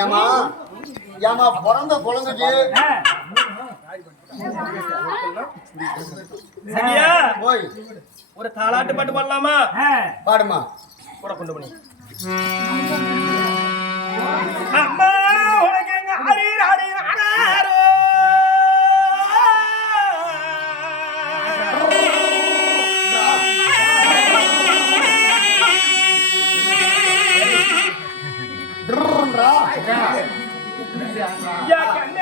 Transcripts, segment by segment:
ஏமா ஏமா பிறந்த குழந்தைக்கு போய். ஒரு தாலாட்டு பாட்டு பாடலாமா? பாடுமா. கூட கொண்டு போனி அம்மா உனக்கு எங்க ட்ருன்றா. யா கண்ணே உனக்கு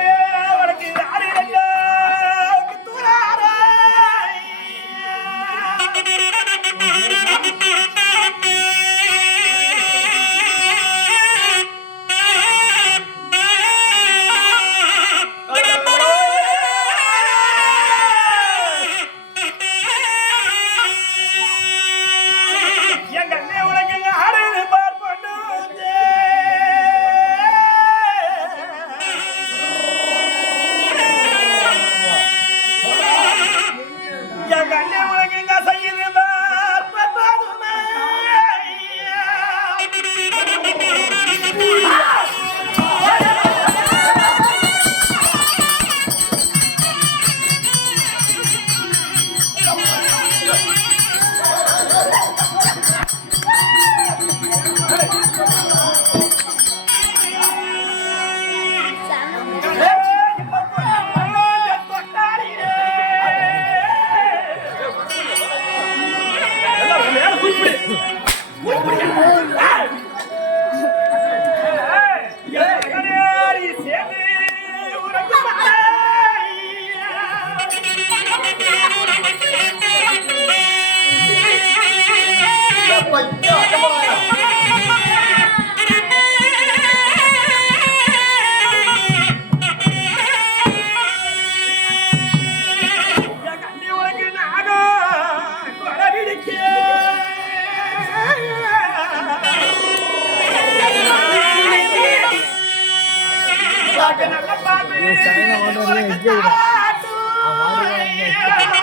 உனக்கு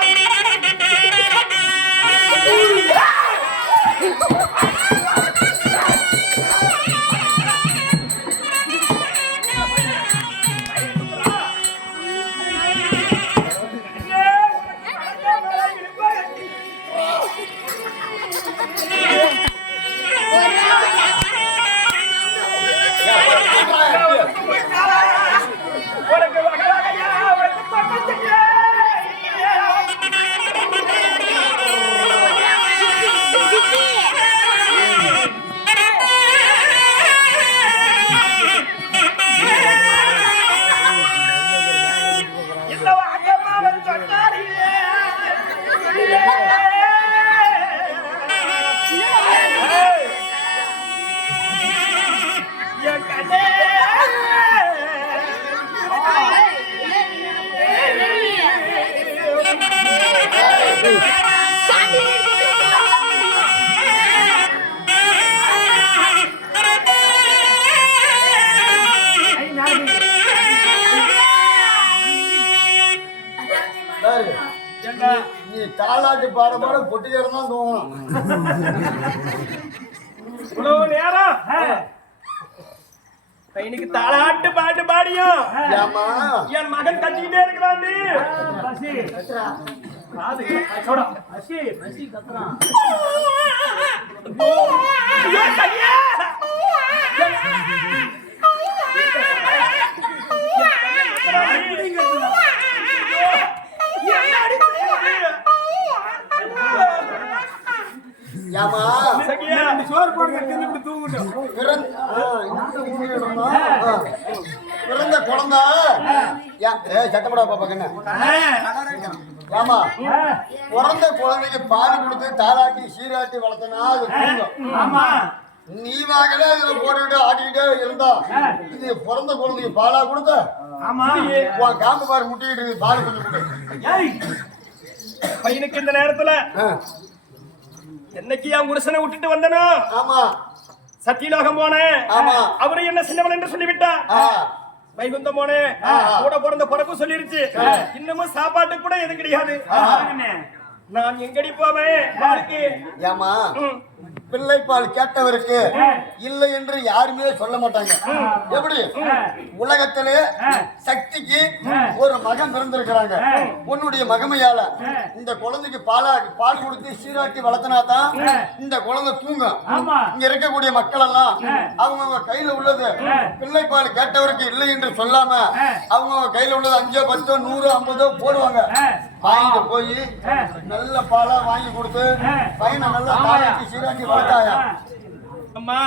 நீ தாலாட்டு பாட பாட பொட்டிக்காரன் தான் தூங்கணும் இவ்வளவு நேரம் பையனுக்கு தாளாட்டு பாட்டு பாடியும் என் மகன் கத்திக்கிட்டே இருக்கிறான் ஏமா சோறு போடுங்க இப்படி தூங்கட்டும் பிறந்த ஆ, இந்த ஊழியர்களா? ஆ. பிறந்த குழந்தை? சட்டப்படா பாப்பா கண்ணு. ஏமா பிறந்த குழந்தைக்கு பால் கொடுத்து தாலாட்டி சீராட்டி வளர்த்தனா அது தூங்கும். ஆமா. நீ வாங்கல இதுல போட்டுக்கிட்டு ஆட்டிக்கிட்டே இருந்தா. இது பிறந்த குழந்தைக்கு பாலா கொடுத்த? ஆமா. உன் காம்பு பாரு முட்டிக்கிட்டு பால் கொஞ்சம் கொடு. ஏய், பையனுக்கு இந்த நேரத்துல என்னைக்கு என் குடிசனை விட்டுட்டு வந்தனோ? ஆமா. சத்தியலோகம் போனேன் ஆமா. அவரு என்ன சின்னவன் என்று சொல்லிவிட்டா வைகுந்தம் போனேன் ஆ. கூட பிறந்த பிறக்கும் சொல்லிருச்சு. இன்னமும் சாப்பாட்டுக்கு கூட எதுவும் கிடையாது. நான் எங்கடி போவேன்? ஏமா. பிள்ளைப்பால் கேட்டவருக்கு இல்லை என்று யாருமே சொல்ல மாட்டாங்க. எப்படி? உலகத்திலே சக்திக்கு ஒரு மகன் பிறந்திருக்கிறாங்க. உன்னுடைய மகமையால இந்த குழந்தைக்கு பாலா பால் கொடுத்து சீராட்டி வளர்த்தனா தான் இந்த குழந்தை தூங்கும். இங்க இருக்கக்கூடிய மக்கள் எல்லாம் அவங்கவங்க கையில உள்ளது பிள்ளைப்பால் கேட்டவருக்கு இல்லை என்று சொல்லாம அவங்கவங்க கையில உள்ளது அஞ்சோ பத்தோ நூறு ஐம்பதோ போடுவாங்க. வாங்கிட்டு போய் நல்ல பாலா வாங்கி கொடுத்து பையனை நல்லா சீராட்டி வளர்த்தாயா? அம்மா.